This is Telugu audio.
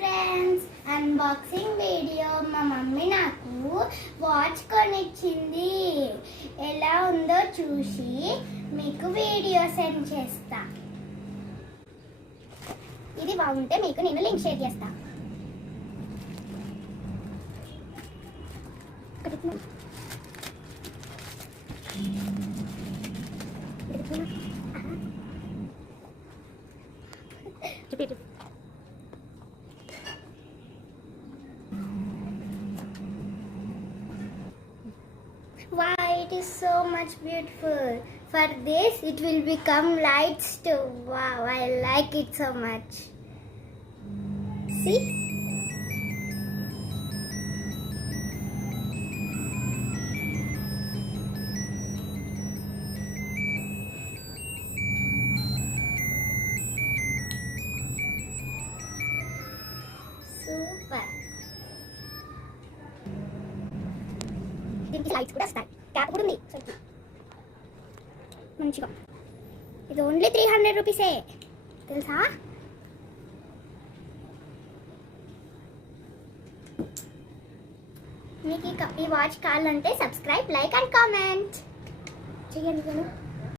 ఫ్రెండ్స్ అన్బాక్సింగ్ వీడియో మా మమ్మీ నాకు వాచ్ కొనిచ్చింది. ఎలా ఉందో చూసి మీకు వీడియో సెండ్ చేస్తా. ఇది బాగుంటే మీకు నేను లింక్ షేర్ చేస్తా. ఇక్కడ పెట్టు. It is so much beautiful. For this, it will become lights too. Wow, I like it so much. See? Super. దీనికి లైట్స్ కూడా వస్తాయి. క్యాప్ కూడా ఉంది. మంచిగా. ఇది ఓన్లీ త్రీ హండ్రెడ్ రూపీసే తెలుసా? మీకు ఈ ఈ వాచ్ కావాలంటే సబ్స్క్రైబ్ లైక్ అండ్ కామెంట్ చెయ్యండి నేను